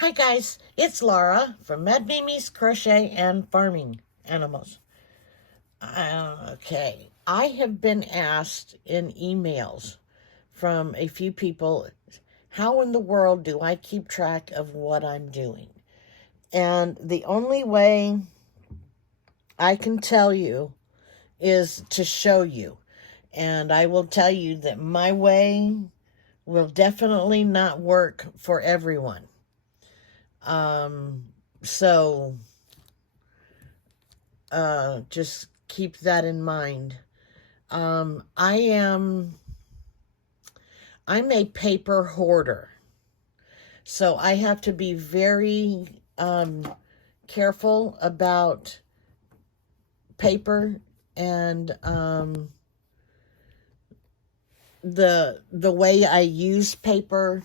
Hi guys, it's Laura from Mad Mimi's Crochet and Farming Animals. Okay, I have been asked in emails from a few people, how in the world do I keep track of what I'm doing? And the only way I can tell you is to show you. And I will tell you that my way will definitely not work for everyone. So just keep that in mind. I'm a paper hoarder. So I have to be very careful about paper and the way I use paper.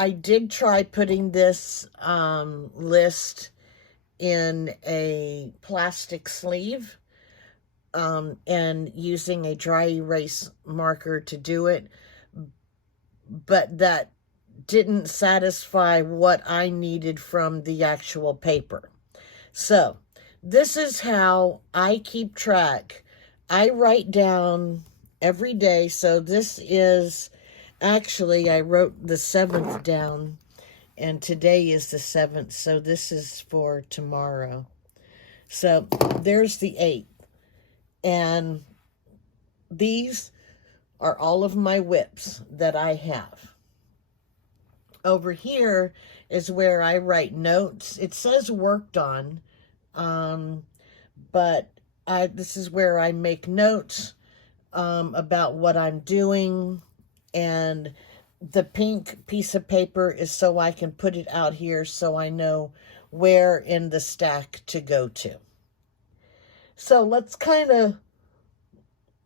I did try putting this list in a plastic sleeve and using a dry erase marker to do it, but that didn't satisfy what I needed from the actual paper. So this is how I keep track. I write down every day. So this is actually, I wrote the 7th down, and today is the 7th, so this is for tomorrow. So there's the 8th, and these are all of my whips that I have. Over here is where I write notes. It says worked on, but this is where I make notes about what I'm doing. And the pink piece of paper is so I can put it out here so I know where in the stack to go to. So let's kind of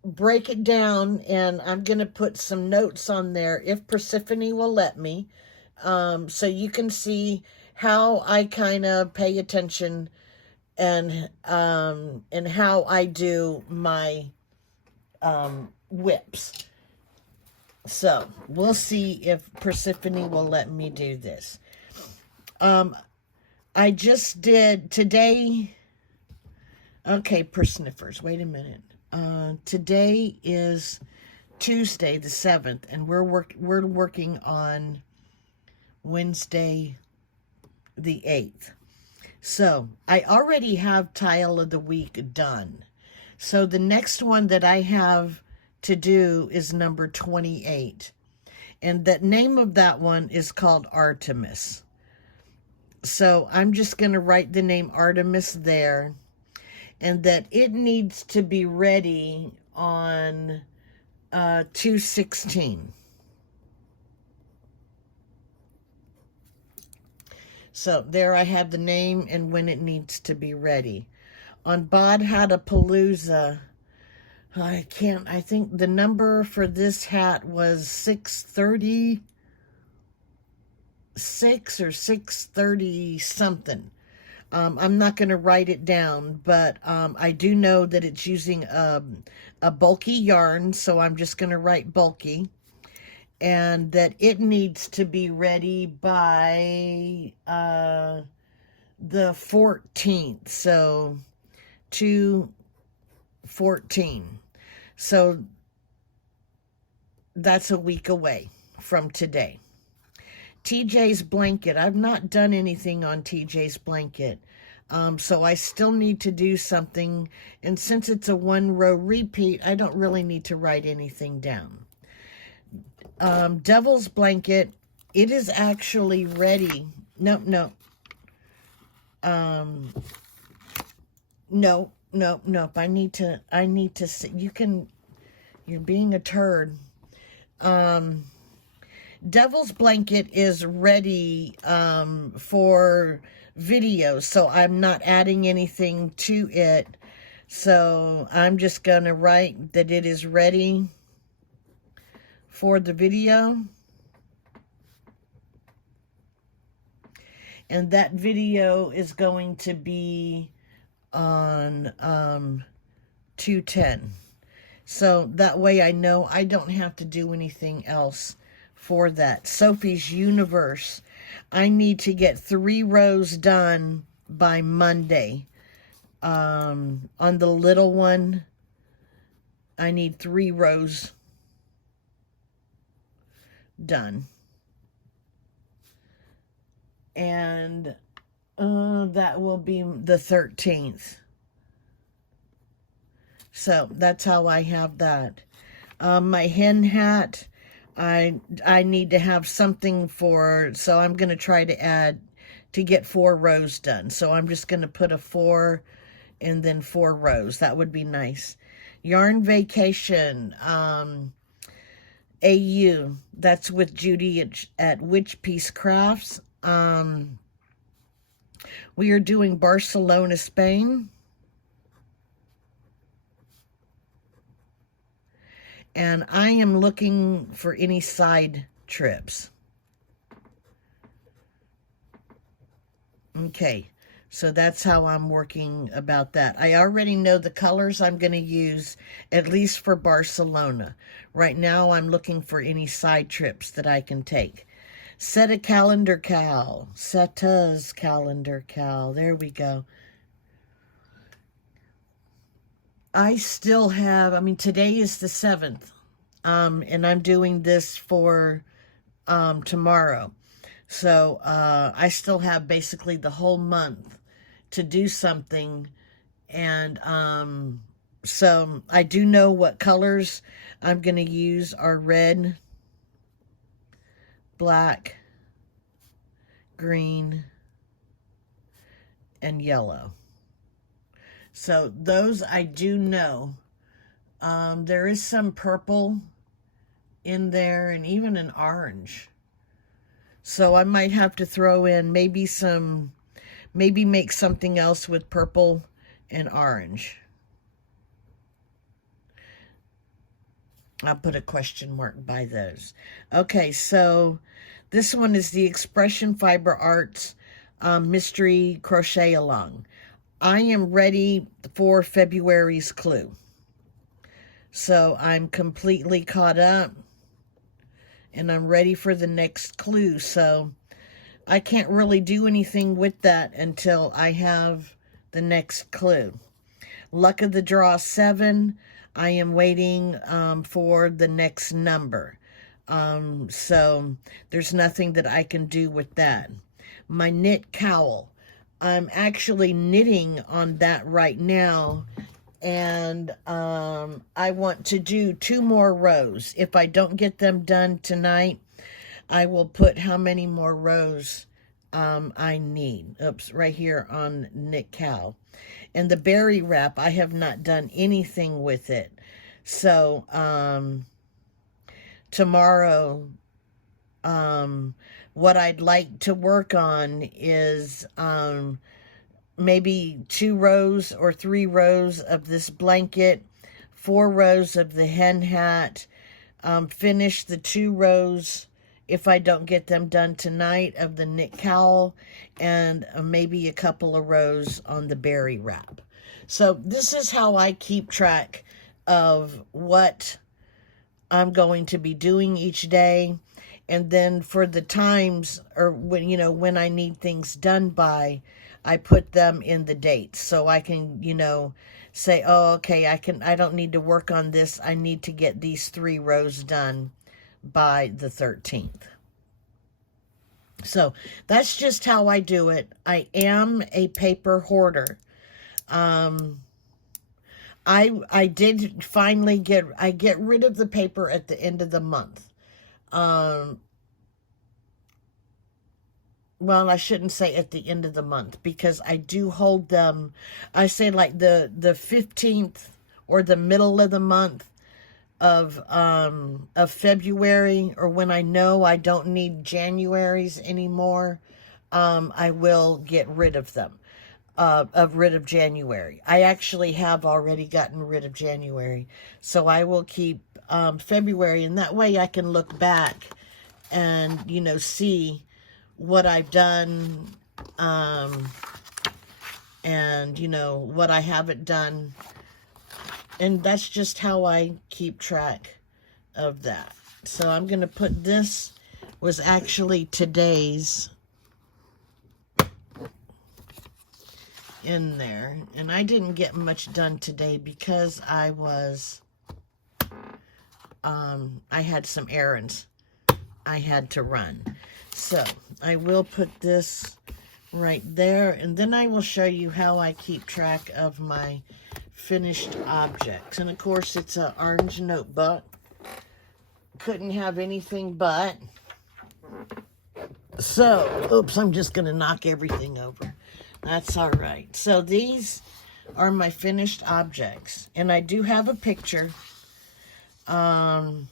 break it down, and I'm going to put some notes on there if Persephone will let me, so you can see how I kind of pay attention and how I do my whips. So we'll see if Persephone will let me do this. I just did today. Okay, Persniffers, wait a minute. Today is Tuesday the 7th, and we're working on Wednesday the 8th. So I already have Tile of the Week done. So the next one that I have to do is number 28. And the name of that one is called Artemis. So I'm just going to write the name Artemis there. And that it needs to be ready on 2/16. So there I have the name and when it needs to be ready. On Bod Hatapalooza, I think the number for this hat was 636 or 630 something. I'm not going to write it down, but I do know that it's using a bulky yarn, so I'm just going to write bulky. And that it needs to be ready by the 14th, so 2/14. So that's a week away from today. TJ's blanket. I've not done anything on TJ's blanket. So I still need to do something. And since it's a 1-row repeat, I don't really need to write anything down. Devil's blanket. It is actually ready. Nope. Nope. I need to see. You're being a turd. Devil's blanket is ready for video, so I'm not adding anything to it. So I'm just going to write that it is ready for the video. And that video is going to be on 2/10. So that way I know I don't have to do anything else for that. Sophie's Universe. I need to get 3 rows done by Monday. On the little one, I need 3 rows done. And that will be the 13th. So that's how I have that. My hen hat, I need to have something for, so I'm going to try to get 4 rows done. So I'm just going to put a 4 and then 4 rows. That would be nice. Yarn Vacation, AU, that's with Judy at Witch Piece Crafts. We are doing Barcelona, Spain. And I am looking for any side trips. Okay, so that's how I'm working about that. I already know the colors I'm going to use, at least for Barcelona. Right now, I'm looking for any side trips that I can take. Seta's Calendar Cal. Seta's Calendar Cal. There we go. I still have, I mean, today is the 7th, and I'm doing this for tomorrow. So I still have basically the whole month to do something, and so I do know what colors I'm going to use are red, black, green, and yellow. So those I do know. There is some purple in there and even an orange. So I might have to throw in maybe make something else with purple and orange. I'll put a question mark by those. Okay, so this one is the Expression Fiber Arts Mystery Crochet Along. I am ready for February's clue. So I'm completely caught up and I'm ready for the next clue. So I can't really do anything with that until I have the next clue. Luck of the Draw 7. I am waiting for the next number. So there's nothing that I can do with that. My knit cowl. I'm actually knitting on that right now, and I want to do 2 more rows. If I don't get them done tonight, I will put how many more rows I need. Oops, right here on Knit Cow. And the berry wrap, I have not done anything with it. So tomorrow, what I'd like to work on is maybe 2 rows or 3 rows of this blanket, 4 rows of the hen hat, finish the 2 rows, if I don't get them done tonight, of the knit cowl, and maybe a couple of rows on the berry wrap. So this is how I keep track of what I'm going to be doing each day. And then for the times, or when I need things done by, I put them in the dates. So I can, say, oh, okay, I don't need to work on this. I need to get these 3 rows done by the 13th. So that's just how I do it. I am a paper hoarder. I did finally get rid of the paper at the end of the month. Well, I shouldn't say at the end of the month, because I do hold them, I say like the 15th or the middle of the month of February, or when I know I don't need January's anymore, I will get rid of them, rid of January. I actually have already gotten rid of January, so I will keep February, and that way I can look back and, see what I've done, and, what I haven't done. And that's just how I keep track of that. So I'm going to put this, was actually today's, in there. And I didn't get much done today because I had some errands I had to run. So I will put this right there, and then I will show you how I keep track of my finished objects. And of course, it's an orange notebook. Couldn't have anything but. So, oops, I'm just going to knock everything over. That's all right. So these are my finished objects. And I do have a picture of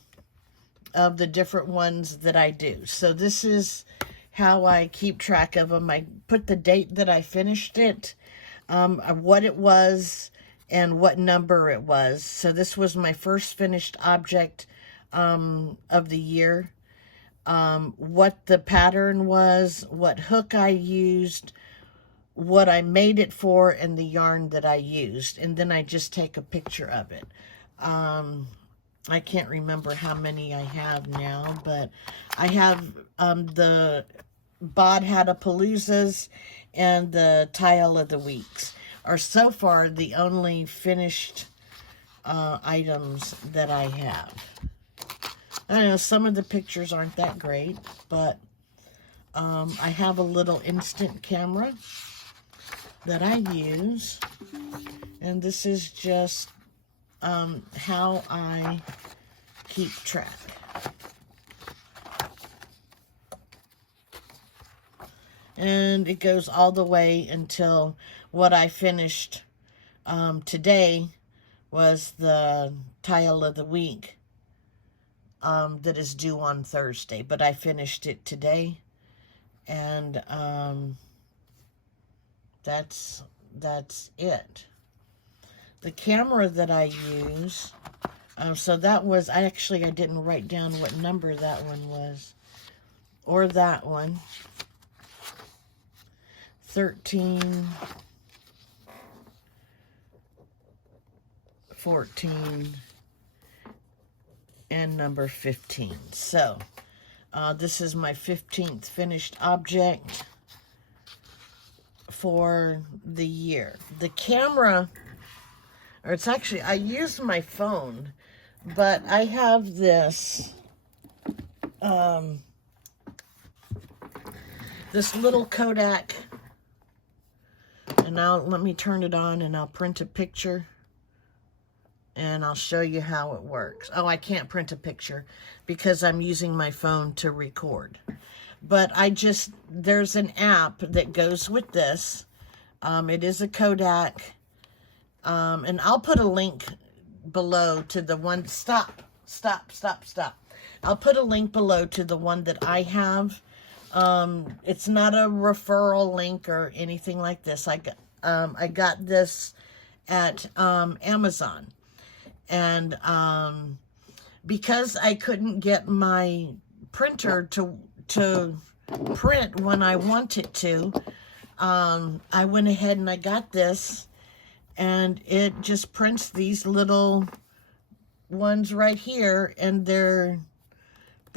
the different ones that I do. So this is how I keep track of them. I put the date that I finished it, what it was, and what number it was. So this was my first finished object of the year. What the pattern was, what hook I used, what I made it for, and the yarn that I used. And then I just take a picture of it. I can't remember how many I have now, but I have the Bod Hadapaloozas and the Tile of the Weeks are so far the only finished items that I have. I know some of the pictures aren't that great, but I have a little instant camera that I use, and this is just how I keep track. And it goes all the way until what I finished today was the Tile of the Week that is due on Thursday. But I finished it today, and that's it. The camera that I use, so that was, I didn't write down what number that one was, or that one. 13, 14, and number 15. So, this is my 15th finished object for the year. The camera, or it's actually, I use my phone, but I have this, this little Kodak. And now let me turn it on and I'll print a picture and I'll show you how it works. Oh, I can't print a picture because I'm using my phone to record. But there's an app that goes with this. It is a Kodak. And I'll put a link below to the one, stop. I'll put a link below to the one that I have. It's not a referral link or anything like this. I got this at Amazon, and because I couldn't get my printer to print when I want it to, I went ahead and I got this, and it just prints these little ones right here, and they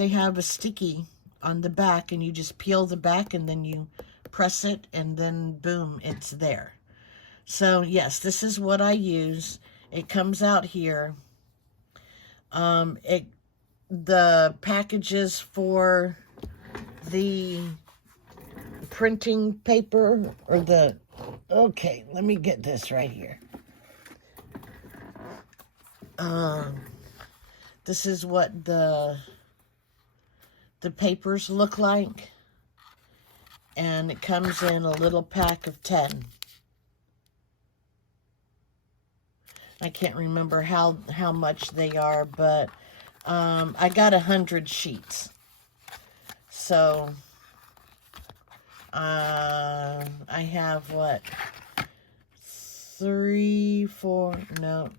have a sticky on the back, and you just peel the back and then you press it, and then boom, it's there. So yes, this is what I use. It comes out here. The packages for the printing paper, or okay, let me get this right here. This is what the papers look like, and it comes in a little pack of 10. I can't remember how much they are, but I got 100 sheets. So I have what, 3, 4, no,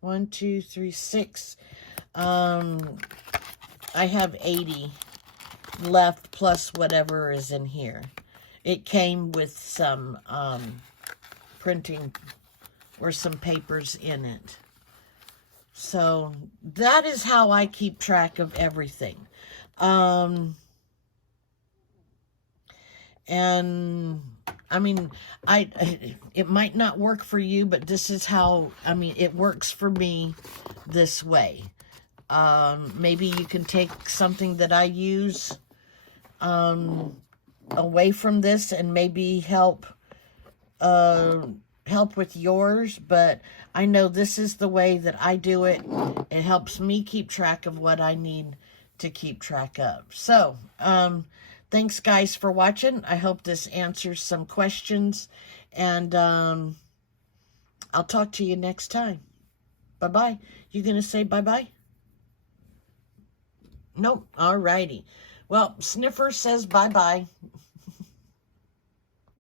1, 2, 3, 6. I have 80 left, plus whatever is in here. It came with some printing or some papers in it. So that is how I keep track of everything. And I mean, it might not work for you, but this is how, I mean, it works for me this way. Maybe you can take something that I use away from this and maybe help with yours, but I know this is the way that I do it. It helps me keep track of what I need to keep track of. So, thanks guys for watching. I hope this answers some questions, and I'll talk to you next time. Bye-bye. You gonna say bye-bye? Nope. Alrighty. Well, Sniffer says bye-bye.